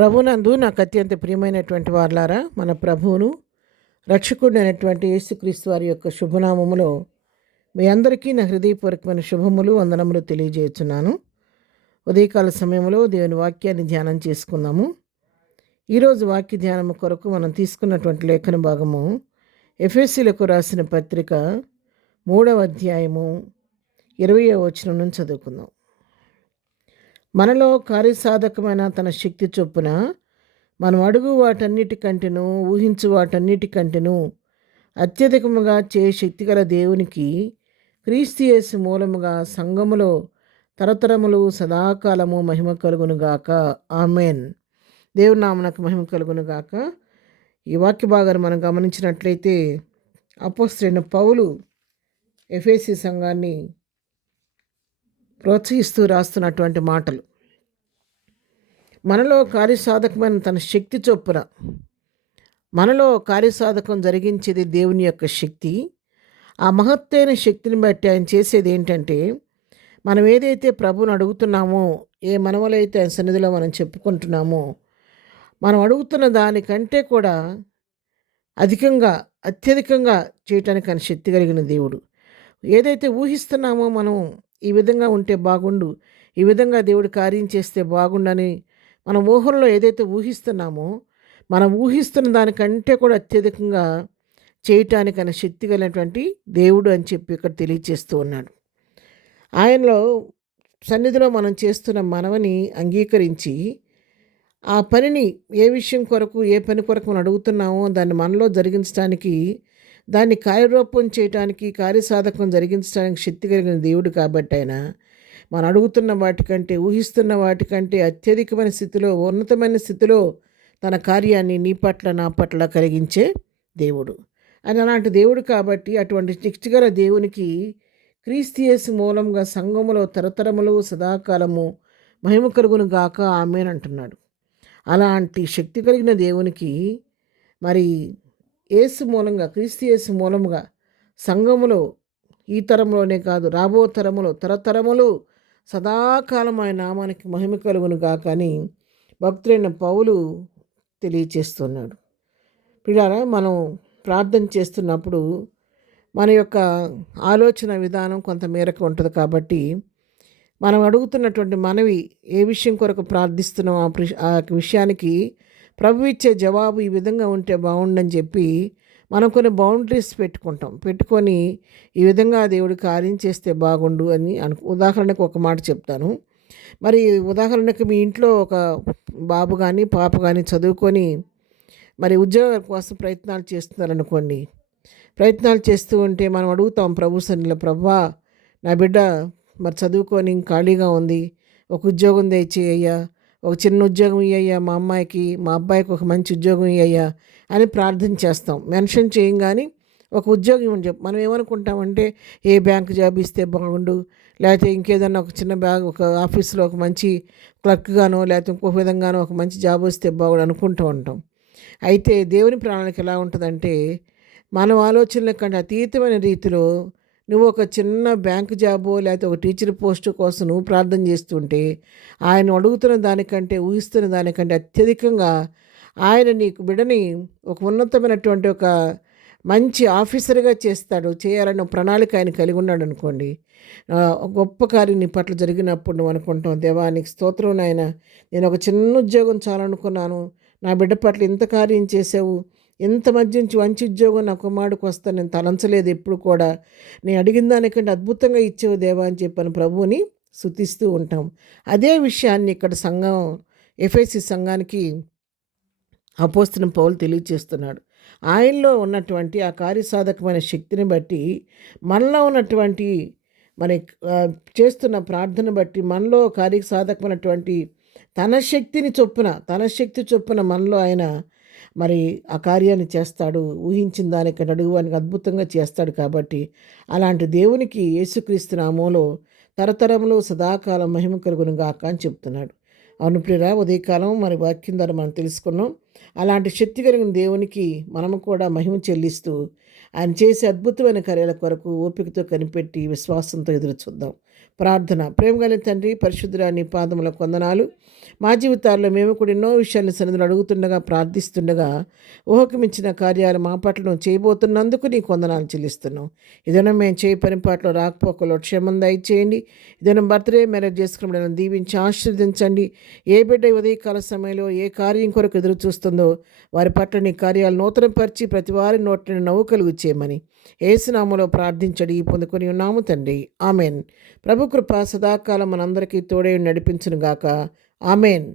ప్రభునందు నాకు అత్యంత ప్రియమైనటువంటి వారలారా, మన ప్రభువును రక్షకుడైనటువంటి యేసుక్రీస్తు వారి యొక్క శుభనామములో మీ అందరికీ నా హృదయపూర్వకమైన శుభములు వందనములు తెలియజేస్తున్నాను. ఉదయకాల సమయంలో దేవుని వాక్యాన్ని ధ్యానం చేసుకుందాము. ఈరోజు వాక్య ధ్యానము కొరకు మనం తీసుకున్నటువంటి లేఖన భాగము ఎఫెసీలకు రాసిన పత్రిక 3వ అధ్యాయము 20వ వచనం నుంచి చదువుకుందాం. మనలో కార్యసాధకమైన తన శక్తి చొప్పున మనం అడుగు వాటన్నిటికంటేను ఊహించు వాటన్నిటికంటేను అత్యధికముగా శక్తిగల దేవునికి క్రీస్తు యేసు మూలముగా సంఘములో తరతరములు సదాకాలము మహిమ కలుగునుగాక. ఆమెన్. దేవుని నామమునకు మహిమ కలుగునుగాక. ఈ వాక్య భాగాన్ని మనం గమనించినట్లయితే అపోస్తలుడైన పౌలు ఎఫెసీ సంఘాన్ని ప్రోత్సహిస్తూ రాస్తున్నటువంటి మాటలు. మనలో కార్యసాధకమైన తన శక్తి చొప్పున, మనలో కార్యసాధకం జరిగించేది దేవుని యొక్క శక్తి. ఆ మహత్తైన శక్తిని బట్టి ఆయన చేసేది ఏంటంటే, మనం ఏదైతే ప్రభువుని అడుగుతున్నామో, ఏ మనవలైతే ఆయన సన్నిధిలో మనం చెప్పుకుంటున్నామో, మనం అడుగుతున్న దానికంటే కూడా అత్యధికంగా చేయటానికి ఆయన శక్తి కలిగిన దేవుడు. ఏదైతే ఊహిస్తున్నామో, మనం ఈ విధంగా ఉంటే బాగుండు, ఈ విధంగా దేవుడు కార్యం చేస్తే బాగుండని మనం ఊహల్లో ఏదైతే ఊహిస్తున్నామో, మనం ఊహిస్తున్న దానికంటే కూడా అత్యధికంగా చేయటానికైనా శక్తి కలిగినటువంటి దేవుడు అని చెప్పి ఇక్కడ తెలియచేస్తూ ఉన్నాడు. ఆయనలో సన్నిధిలో మనం చేస్తున్న మనవని అంగీకరించి ఆ పనిని ఏ విషయం కొరకు, ఏ పని కొరకు మనం అడుగుతున్నామో దాన్ని మనలో జరిగించడానికి, దాన్ని కార్యరూపం చేయటానికి, కార్యసాధకం జరిగించడానికి శక్తి కలిగిన దేవుడు కాబట్టి ఆయన మనం అడుగుతున్న వాటికంటే, ఊహిస్తున్న వాటికంటే అత్యధికమైన స్థితిలో, ఉన్నతమైన స్థితిలో తన కార్యాన్ని నీ పట్ల, నా పట్ల కలిగించే దేవుడు. ఆయన అలాంటి దేవుడు కాబట్టి అటువంటి శక్తిగల దేవునికి క్రీస్తు యేసు మూలంగా సంఘములో తరతరములు సదాకాలము మహిమ కలుగును గాక. ఆమేన్ అంటున్నాడు. అలాంటి శక్తి కలిగిన దేవునికి మరి యేసు మూలంగా, క్రీస్తు యేసు మూలముగా సంఘములో ఈ తరంలోనే కాదు, రాబో తరములో తరతరములు సదాకాలం ఆయన నామానికి మహిమ కలుగును గాక అని భక్తులైన పౌలు తెలియచేస్తున్నాడు. పిల్లారా, మనం ప్రార్థన చేస్తున్నప్పుడు మన యొక్క ఆలోచన విధానం కొంత మేరకు ఉంటుంది కాబట్టి మనం అడుగుతున్నటువంటి మనవి ఏ విషయం కొరకు ప్రార్థిస్తున్నాం, ఆ విషయానికి ప్రభు ఇచ్చే జవాబు ఈ విధంగా ఉంటే బాగుండని చెప్పి మనం కొన్ని బౌండరీస్ పెట్టుకొని ఈ విధంగా దేవుడు కార్యం చేస్తే బాగుండు అని ఉదాహరణకు ఒక మాట చెప్తాను. మరి ఉదాహరణకు మీ ఇంట్లో ఒక బాబు కానీ పాప కానీ చదువుకొని మరి ఉద్యోగాల కోసం ప్రయత్నాలు చేస్తున్నారనుకోండి. ప్రయత్నాలు చేస్తూ ఉంటే మనం అడుగుతాం ప్రభు సన్నిధిలో, ప్రభువా నా బిడ్డ మరి చదువుకొని ఖాళీగా ఉంది, ఒక ఉద్యోగం దయచేయ్యా, ఒక చిన్న ఉద్యోగం ఇయ్యయ్యా, మా అమ్మాయికి మా అబ్బాయికి ఒక మంచి ఉద్యోగం ఇయ్యయ్యా అని ప్రార్థన చేస్తాం. మెన్షన్ చేయం కానీ ఒక ఉద్యోగం ఇవ్వని చెప్పి మనం ఏమనుకుంటామంటే, ఏ బ్యాంక్ జాబ్ ఇస్తే బాగుండు, లేకపోతే ఇంకేదన్నా ఒక చిన్న ఒక ఆఫీస్లో ఒక మంచి క్లర్క్గానో, లేకపోతే ఇంకొక విధంగానో ఒక మంచి జాబ్ వస్తే బాగుండు అనుకుంటూ ఉంటాం. అయితే దేవుని ప్రణాళిక ఎలా ఉంటుందంటే, మనం ఆలోచనల కంటే అతీతమైన రీతిలో నువ్వు ఒక చిన్న బ్యాంక్ జాబో లేకపోతే ఒక టీచర్ పోస్ట్ కోసం నువ్వు ప్రార్థన చేస్తుంటే, ఆయన అడుగుతున్న దానికంటే, ఊహిస్తున్న దానికంటే అత్యధికంగా ఆయన నీకు బిడ్డని ఒక ఉన్నతమైనటువంటి ఒక మంచి ఆఫీసర్గా చేయాలన్న ప్రణాళిక ఆయన కలిగి ఉన్నాడు అనుకోండి. గొప్ప కార్యం నీ పట్ల జరిగినప్పుడు నువ్వు అనుకుంటావు, దేవానికి స్తోత్రం నాయన, నేను ఒక చిన్న ఉద్యోగం చాలనుకున్నాను, నా బిడ్డ పట్ల ఇంత కార్యం చేసావు, ఇంత మంచి ఉద్యోగం నా కుమారుడికి వస్తాను, నేను తలంచలేదు ఎప్పుడు కూడా, నేను అడిగిన దానికంటే అద్భుతంగా ఇచ్చేవు దేవా అని చెప్పని ప్రభువుని స్తుతిస్తూ ఉంటాం. అదే విషయాన్ని ఇక్కడ ఎఫెసీ సంఘానికి అపోస్తలుడైన పౌలు తెలియచేస్తున్నాడు. ఆయనలో ఉన్నటువంటి ఆ కార్యసాధకమైన శక్తిని బట్టి, మనలో ఉన్నటువంటి మన చేస్తున్న ప్రార్థన బట్టి, మనలో కార్యసాధకమైనటువంటి తన శక్తి చొప్పున మనలో ఆయన మరి ఆ కార్యాన్ని చేస్తాడు. ఊహించిన దానికంటే అడుగువానికి అద్భుతంగా చేస్తాడు. కాబట్టి అలాంటి దేవునికి యేసుక్రీస్తు నామములో తరతరములు సదాకాలం మహిమ కలుగును గాక అని చెప్తున్నాడు. అవును ప్రియరా, ఉదయకాలం మరి వాక్యం ద్వారా మనం తెలుసుకున్నాం. అలాంటి శక్తి కలిగిన దేవునికి మనము కూడా మహిమ చెల్లిస్తూ ఆయన చేసే అద్భుతమైన కార్యాల కొరకు ఓపికతో కనిపెట్టి విశ్వాసంతో ఎదురు చూద్దాం. ప్రార్థన. ప్రేమ కలిగిన తండ్రి, పరిశుద్ధుడా, నీ పాదములకు వందనాలు. మా జీవితాల్లో మేము కూడా ఎన్నో విషయాలను సన్నిధిలో అడుగుతుండగా, ప్రార్థిస్తుండగా ఊహకు మించిన కార్యాలు మా పట్ల నువ్వు చేయబోతున్నందుకు నీకు వందనాలు చెల్లిస్తున్నాం. ఇదనం మేము చేయి పని పాటలో రాకపోకలో క్షేమం దయచేయండి. ఇదనం బర్త్డే మ్యారేజ్ చేసుకున్న దీవించి ఆశీర్వదించండి. ఏ బిడ్డ ఈ ఉదయకాల సమయంలో ఏ కార్యం కొరకు ఎదురు చూస్తుందో వారి పట్ల నీ కార్యాలు నూతనపరిచి ప్రతి వారి నోటిని నవ్వు కలుగు చేయమని యేసునామములో ప్రార్థించడి పొందుకొని ఉన్నాము తండ్రి. ఆమెన్. ప్రభు కృప సదాకాలం మనందరికీ తోడై నడిపించునుగాక. ఆమెన్.